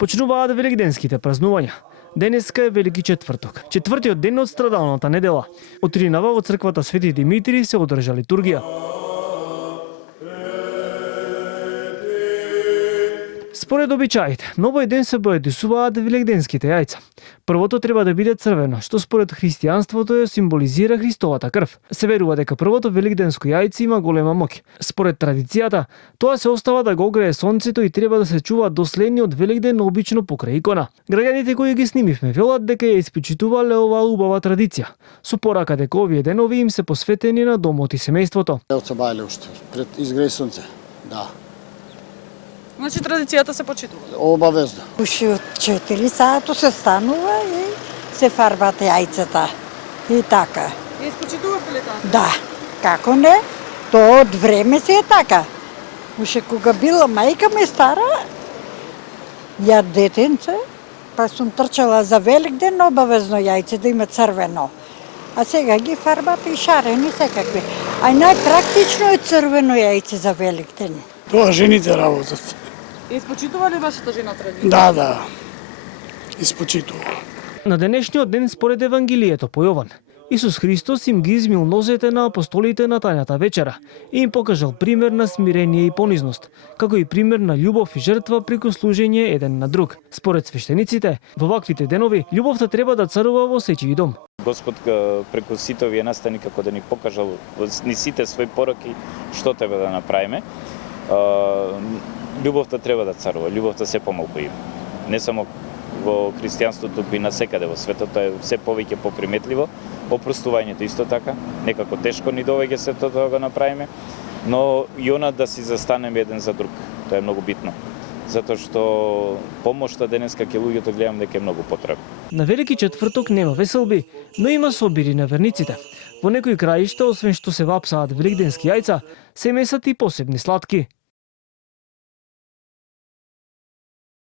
Почнуваат великденските празнувања. Денеска е Велики четврток, четвртиот ден од страдалната недела. Утринава во црквата Свети Димитрий се одржа литургија. Според обичаите, на овој ден се боедисуваат великденските јајца. Првото треба да биде црвено, што според христијанството ја символизира Христовата крв. Се верува дека првото великденско јајце има голема моќ. Според традицијата, тоа се остава да го огрее сонцето и треба да се чува до следниот великден обично покрај икона. Граѓаните кои ги снимивме велат дека ја испочитувале оваа убава традиција, со порака дека овие денови им се посветени на домот и семејството. Од бајле уште пред изгреј сонце. Да. Значи традицијата се почитува? Обавезно. Уши од 4 сато се станува и се фарбат јајцата. И така. И испочитувате ли така? Да. Како не? Тоа од време се е така. Уши кога била мајка ми стара, ја детенце, па сум трчала за Великден обавезно јајце да има црвено. А сега ги фарбат и шарени секакви. А најпрактично е црвено јајце за Великден. Тоа жените работат. Испочитува ли вашата жена традиција? Да. Испочитува. На денешниот ден според Евангелието по Јован, Исус Христос им ги измил нозете на апостолите на тајната вечера и им покажал пример на смирение и понизност, како и пример на љубов и жртва преку служење еден на друг. Според свештениците, во ваквите денови љубовта треба да царува во сечиј дом. Господ преку сите овие настани како да ни покажал ни сите своји пороки што треба да направиме. Љубовта треба да царува, љубовта се помалку има. Не само во христијанството, туку и насекаде во светот, тоа е се повеќе поприметливо. Опростувањето исто така, некако тешко ни доаѓа се тоа да го направиме, но и она да си застанеме еден за друг, тоа е многу битно. Затоа што помошта денеска ке луѓето гледам дека е многу потребна. На Велики четврток нема веселби, но има собири на верниците. Во некои краишта, освен што се вапсаат великденски јајца, се месат и посебни сладки.